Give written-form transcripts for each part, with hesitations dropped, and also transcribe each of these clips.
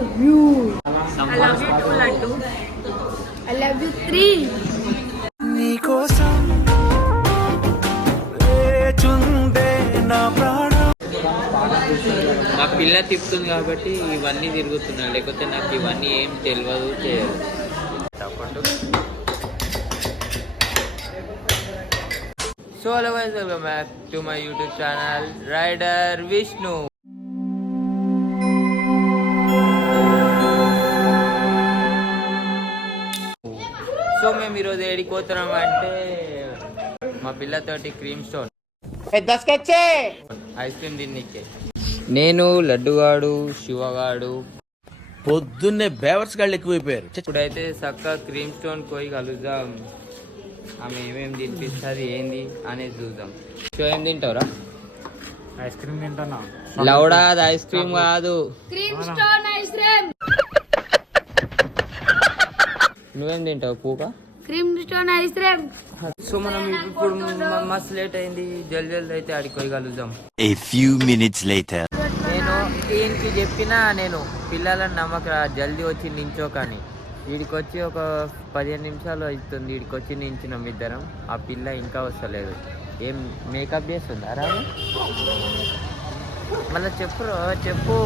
love you. I love you too, Laddu. I love you 3. నీకోసం వేచుందే నా ప్రాణం. మా పిల్ల తిప్పుతుంది కాబట్టి ఇవన్నీ తిరుగుతున్నాను, లేకపోతే నాకు ఇవన్నీ ఏం తెలియదు చేయదు. So hello guys, welcome back to my YouTube channel rider Vishnu. So మేము ఈరోజు ఏడికి పోతున్నాం అంటే మా పిల్లతోటి క్రీమ్ స్టోన్ ఐస్ క్రీమ్ తిన్నికే. నేను లడ్డుగాడు, శివగాడు పొద్దున్నే బేవర్స్ గాళ్ళు ఎక్కువైపోయారు. ఇప్పుడైతే చక్కగా క్రీమ్ స్టోన్ పోయి కలుద్దాం. ఆమె ఏమేమి తినిపిస్తుంది ఏంది అనేది చూద్దాం. సో ఏం తింటావురా? ఐస్ క్రీమ్ తింటున్నా. లౌడా, అది ఐస్ క్రీమ్ కాదు, Cream stone ice cream. నువ్వేం తింటావు? పూక. Cream stone ice cream. So మనం ఇప్పుడు మస్తు లేట్ అయింది, జల్దీ అయితే ఆడికి పోయి కలుద్దాం. A few minutes later. నేను ఈయనకి చెప్పినా, నేను పిల్లలను నమ్మకరా జల్దీ వచ్చి నించో కానీ వీడికి వచ్చి ఒక 15 నిమిషాలు అవుతుంది. వీడికి వచ్చి నించినాం ఇద్దరం. ఆ పిల్ల ఇంకా వస్తలేదు. ఏం మేకప్ చేస్తుందా రా? మళ్ళీ చెప్పు.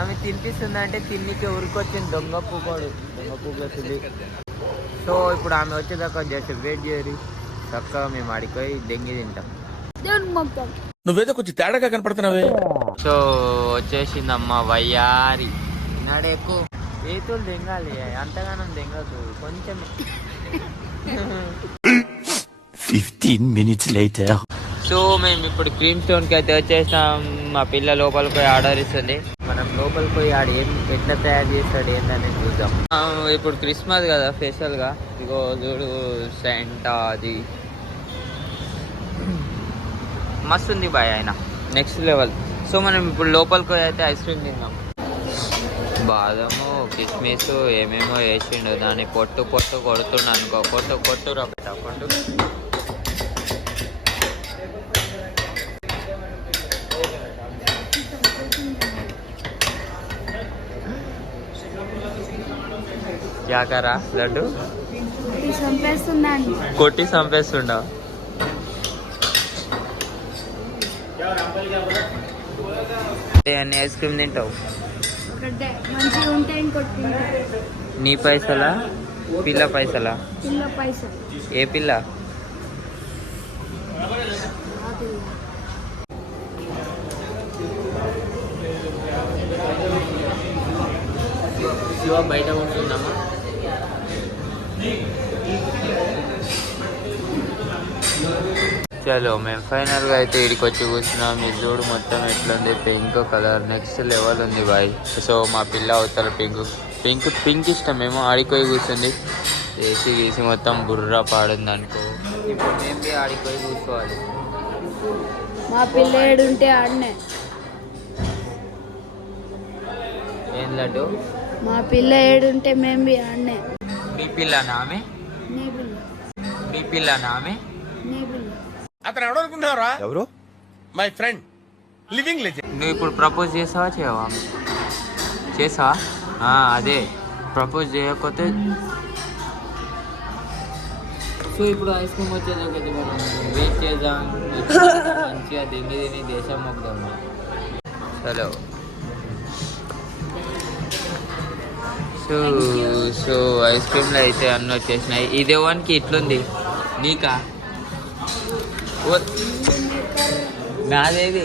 ఆమె తినిపిస్తుందంటే తిన్నికి ఊరికొచ్చింది. దొంగ పూకొచ్చింది. సో ఇప్పుడు ఆమె వచ్చేదాకా జస్ట్ వెయిట్ చేయరు. చక్కగా మేము ఆడిపోయి దెంగి తింటాం. నువ్వేదో కొంచెం తేడాగా కనపడుతున్నావే. సో వచ్చేసిందమ్మ వయ్యారి. నాడెక్కు ఏతులు దెంగాలి, అంతగానం దెంగదు, కొంచెం. 15 minutes later. సో మేము ఇప్పుడు క్రీమ్ స్టోన్కి అయితే వచ్చేసాం. మా పిల్ల లోపలికి పోయి ఆర్డర్ ఇస్తుంది. మనం లోపలికి పోయి ఆడ ఏం ఎట్లా తయారు చేస్తాడు ఏందని చూద్దాం. ఇప్పుడు క్రిస్మస్ కదా స్పెషల్గా. ఇగో చూడు సెంటా, అది మస్తు ఉంది బాయ్, ఆయన నెక్స్ట్ లెవెల్. సో మనం ఇప్పుడు లోపలికి పోయి అయితే ఐస్ క్రీమ్ తిందాం. బాదము, కిస్మిస్ ఏమేమో వేసిండు. దాన్ని పొట్టు కొడుతుండు అనుకో. కొట్టు రొట్టె కొట్టు. క్యా కరా లడ్డు? కొట్టి చంపేస్తుండా? అన్ని ఐస్ క్రీమ్ తింటావు? నీ పైసలా పిల్ల పైసలా? ఏ పిల్ల? శివ బయట కూర్చుందామా? చలో మేము ఫైనల్గా అయితే ఇక్కడికి వచ్చి కూర్చున్నాం. ఈ చూడు మొత్తం ఎట్లుంది, పింక్ కలర్ నెక్స్ట్ లెవెల్ ఉంది బాయ్. సో మా పిల్ల అవుతారు పింక్ ఇష్టమేమో. ఆడిపోయి కూర్చుంది. ఏసీ గీసి మొత్తం బుర్రా పాడుంది అనుకో. ఇప్పుడు మేము ఆడిపోయి కూర్చోవాలి. మా పిల్ల ఏడుంటే ఆడనే. ఏం లడ్డు? మా పిల్ల ఏడుంటే మేము బి ఆడనే. మీ పిల్లనా ఆమె? మీ పిల్లనా ఆమె? అతను ఎవడు అనుకుంటున్నారా? ఎవరు? My friend, living legend. నువ్వు ఇప్పుడు ప్రపోజ్ చేసావా చేయవా? చేసావా? అదే ప్రపోజ్ చేయకపోతే. సో ఇప్పుడు ఐస్ క్రీమ్ వచ్చేదాకైతే మనం వెయిట్ చేద్దాం. మంచిగా తిని దేశం మొక్కుదాం. హలో. సో ఐస్ క్రీమ్లో అయితే అన్నీ వచ్చేసినాయి. ఇదే వానికి ఇట్లుంది. నీకా? నాదేది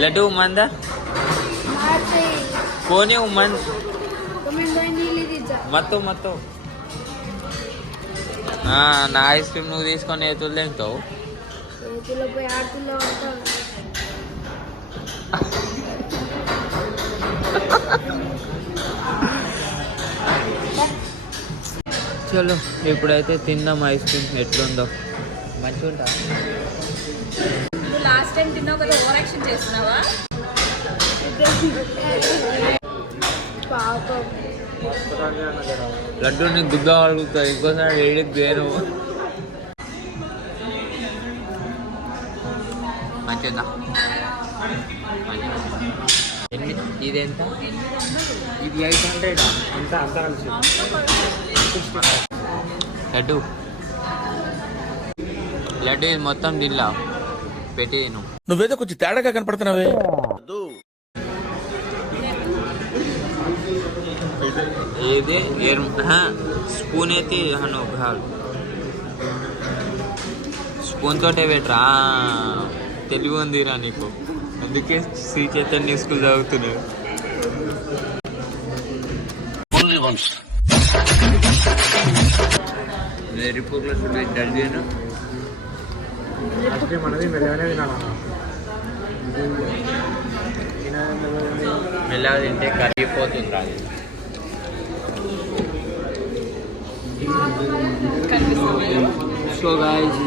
లడ్డు మందా? కోని మంద్ మొత్తం నా ఐస్ క్రీమ్ నువ్వు తీసుకొని ఏతులు తింటావు. చలో ఇప్పుడైతే తిందాం ఐస్ క్రీమ్. ఎట్లుందో మంచిగా ఉంటా? లాస్ట్ టైం తిన్నావు కదా, ఓవర్ యాక్షన్ చేస్తున్నావా? లడ్డు నీకు గుద్ద అడుగుతుంది. ఇంకోసారి ఏడికి దేను. మంచిదా? ఇది ఎంత? ఇది 800 అంతా కలిసి లడ్డు లడ్డు ఇది మొత్తం దిల్లా పెట్టి తిను. నువ్వేదో కొంచెం తేడాగా కనపడుతున్నావే. ఏది స్పూన్ అయితే घाल స్పూన్ తోటే పెట్టరా. తెలివి ఉందిరా నీకు, అందుకే శ్రీ చైతన్య స్కూల్ చదువుతున్నావు. రిపోర్ట్లో చూడండి ఐస్ క్రీమ్ అనేది మెల్లగానే తినాలన్నా. మెల్లగా తింటే కరిగిపోతుంది అది. సో గాయ్స్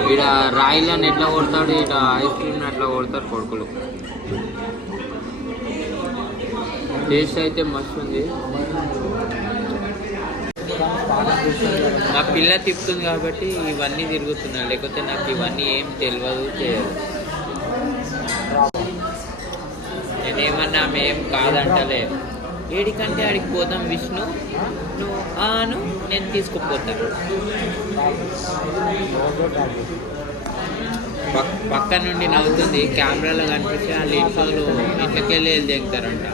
ఇక్కడ రాయిలను ఎట్లా కొడతాడు, ఇట్లా ఐస్ క్రీమ్ని అట్లా కొడతారు కొడుకులు. టేస్ట్ అయితే మస్తు ఉంది. మా పిల్ల తిప్పుతుంది కాబట్టి ఇవన్నీ తిరుగుతున్నాయి, లేకపోతే నాకు ఇవన్నీ ఏం తెలియదు చేయదు. నేనేమన్నా మేం కాదంటలే. ఏడికంటే ఆడికి పోదాం విష్ణు, నువ్వు ఆను నేను తీసుకుపోతాను. పక్క నుండి నవ్వుతుంది, కెమెరాలో కనిపిస్తే వాళ్ళు ఇంట్లో ఇంట్లోకెళ్ళి వెళ్ళి దిగుతారంట.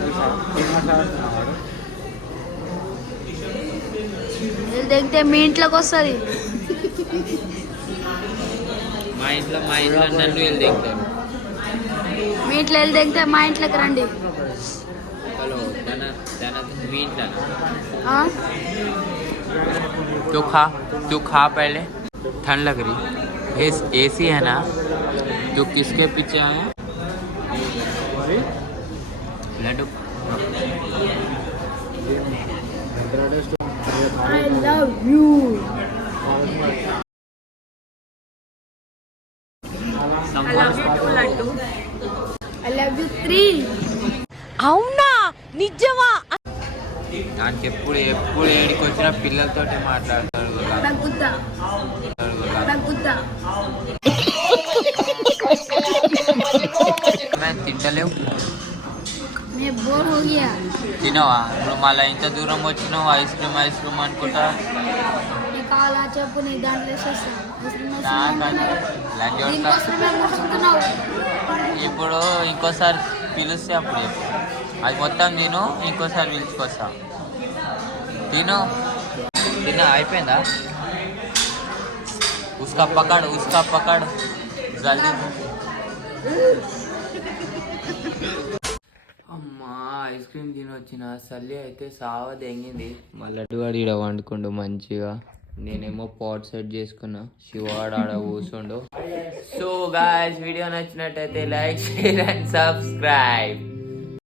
దిగితే మీ ఇంట్లోకి వస్తుంది. మా ఇంట్లో నన్ను వెళ్ళి దిగుతారు. మీ ఇంట్లో వెళ్ళి దిగితే మా ఇంట్లోకి రండి. హలో మీ ఇంట్లో हाँ? तू खा पहले, ठंड लग रही. एसी है ना. तू किसके पीछे आया? Laddu I love you. I love you too, Laddu. I love you 3. అవునా నిజమా? నాకు ఎప్పుడు ఏడికి వచ్చినా పిల్లలతోటి మాట్లాడతాడు. Bagutta. తింటలేవు, मैं बोर हो गया. తినవా? ఇప్పుడు మళ్ళీ ఇంత దూరం వచ్చినావు ఐస్ క్రీమ్ అనుకుంటా. నీ కాలా చెప్పు, నీ దాంట్లో వేసేస్తాను. లంచ్ దీనికోసమే ముడుచుకున్నావు. ఇప్పుడు ఇంకోసారి పిలిస్తే అప్పుడు చెప్పు. అది మొత్తం తిను, ఇంకోసారి పిలుచుకొస్తా. తిను అయిపోయిందా? ఉస్కా పకడ్ జల్దీ. అమ్మా ఐస్ క్రీమ్ తినొచ్చిన చల్లి అయితే సావ దెంగింది. మళ్ళీ లడ్డుగాడు ఈడ వండుకుండు మంచిగా, నేనేమో పాట్ సెట్ చేసుకున్నా, శివాడు ఆడ కూర్చుండు. సో గాయ్స్ వీడియో నచ్చినట్టయితే లైక్, షేర్ అండ్ సబ్స్క్రైబ్.